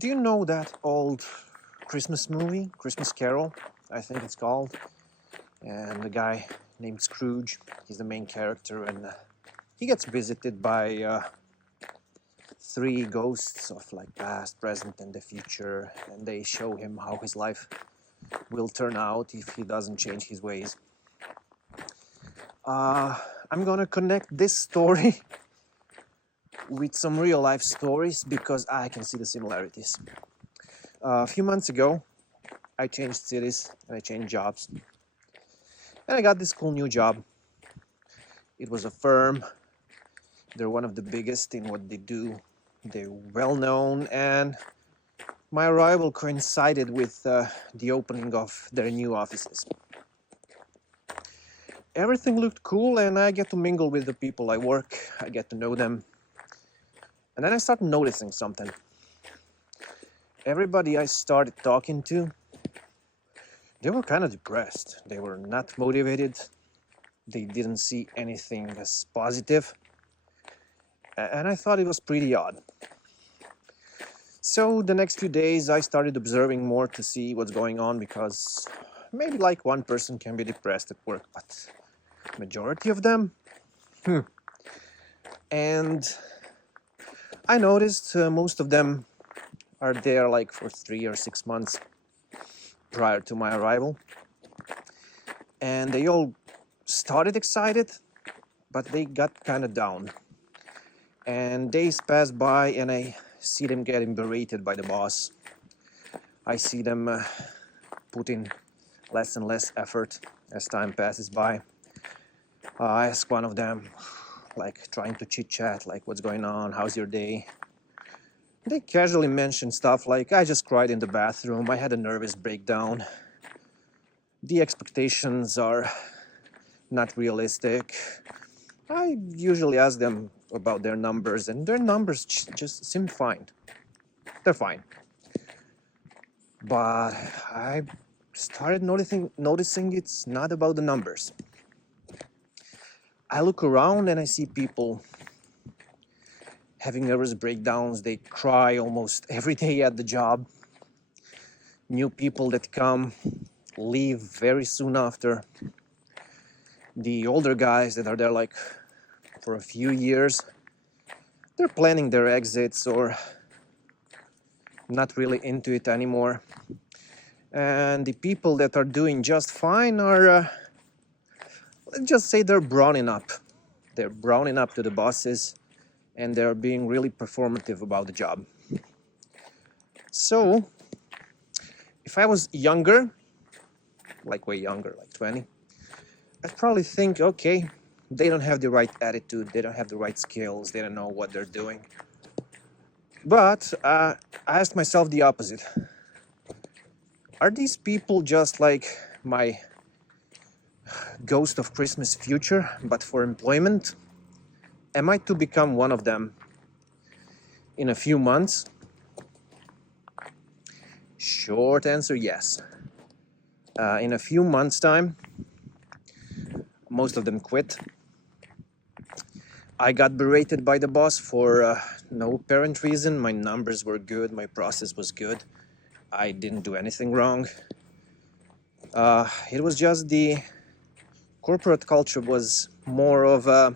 Do you know that old Christmas movie, Christmas Carol, I think it's called? And the guy named Scrooge, he's the main character, and he gets visited by three ghosts of like past, present, and the future, and they show him how his life will turn out if he doesn't change his ways. I'm gonna connect this story with some real life stories because I can see the similarities. A few months ago, I changed cities and I changed jobs. And I got this cool new job. It was a firm. They're one of the biggest in what they do. They're well known, and my arrival coincided with the opening of their new offices. Everything looked cool, and I get to mingle with the people I work. I get to know them. And then I started noticing something. Everybody I started talking to, they were kind of depressed. They were not motivated. They didn't see anything as positive. And I thought it was pretty odd. So the next few days I started observing more to see what's going on, because maybe like one person can be depressed at work, but majority of them? And I noticed most of them are there like for 3 or 6 months prior to my arrival. And they all started excited, but they got kind of down. And days pass by and I see them getting berated by the boss. I see them putting less and less effort as time passes by. I ask one of them, like trying to chit-chat, like what's going on, how's your day? They casually mention stuff like, I just cried in the bathroom, I had a nervous breakdown. The expectations are not realistic. I usually ask them about their numbers, and their numbers just seem fine. They're fine. But I started noticing it's not about the numbers. I look around and I see people having nervous breakdowns. They cry almost every day at the job. New people that come leave very soon after. The older guys that are there like for a few years, they're planning their exits or not really into it anymore. And the people that are doing just fine are, let's just say they're browning up. They're browning up to the bosses, and they're being really performative about the job. So, if I was younger, like way younger, like 20, I'd probably think, okay, they don't have the right attitude, they don't have the right skills, they don't know what they're doing. But I asked myself the opposite. Are these people just like my ghost of Christmas future, but for employment? Am I to become one of them in a few months? Short answer, yes. In a few months' time, most of them quit. I got berated by the boss for no apparent reason. My numbers were good, my process was good. I didn't do anything wrong. It was just the corporate culture was more of a,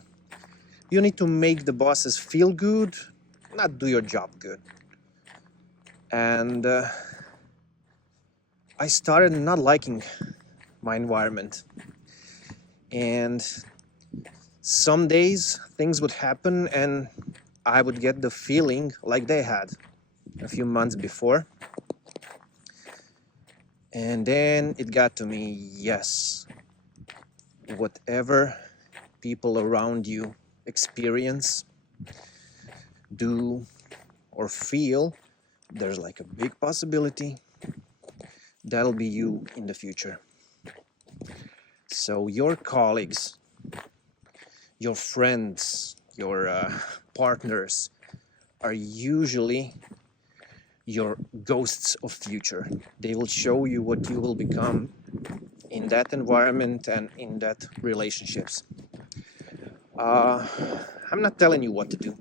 you need to make the bosses feel good, not do your job good. And I started not liking my environment. And some days things would happen and I would get the feeling like they had a few months before. And then it got to me, yes, whatever people around you experience, do, or feel, there's like a big possibility that'll be you in the future. So your colleagues, your friends, your partners are usually your ghosts of future. They will show you what you will become in that environment and in that relationships. I'm not telling you what to do.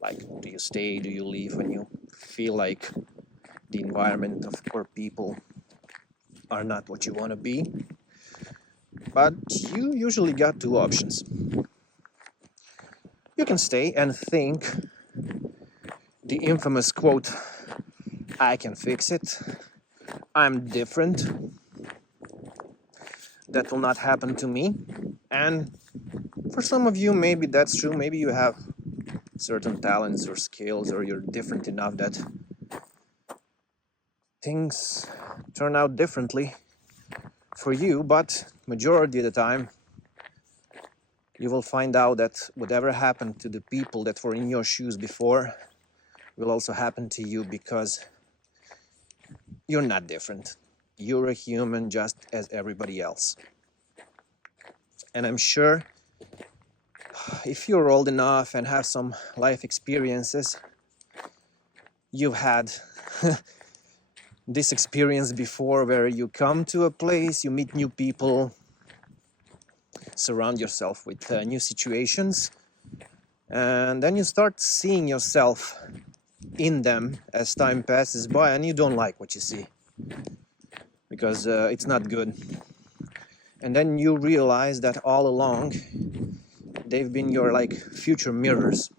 Like, do you stay, do you leave when you feel like the environment or people are not what you want to be. But you usually got two options. You can stay and think the infamous quote, "I can fix it, I'm different, that will not happen to me." And for some of you, maybe that's true. Maybe you have certain talents or skills, or you're different enough that things turn out differently for you. But majority of the time, you will find out that whatever happened to the people that were in your shoes before will also happen to you, because you're not different. You're a human just as everybody else. And I'm sure if you're old enough and have some life experiences, you've had this experience before, where you come to a place, you meet new people, surround yourself with new situations, and then you start seeing yourself in them as time passes by, and you don't like what you see because it's not good. And then you realize that all along they've been your future mirrors,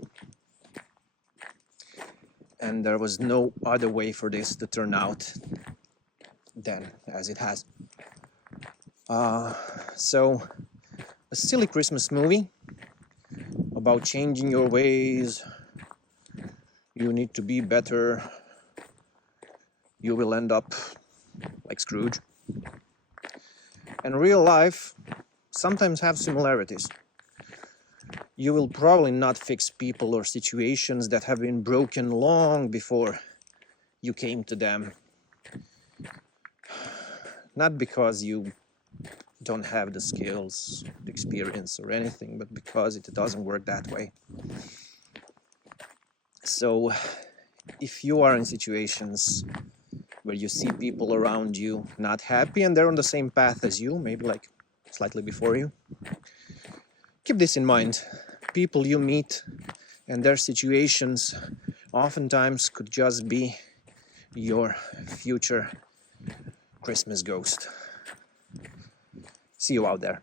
and there was no other way for this to turn out than as it has. So a silly Christmas movie about changing your ways, you need to be better, you will end up like Scrooge. And real life sometimes have similarities. You will probably not fix people or situations that have been broken long before you came to them. Not because you don't have the skills, the experience or anything, but because it doesn't work that way. So if you are in situations where you see people around you not happy and they're on the same path as you, maybe like slightly before you, keep this in mind. People you meet and their situations oftentimes could just be your future Christmas ghost. See you out there.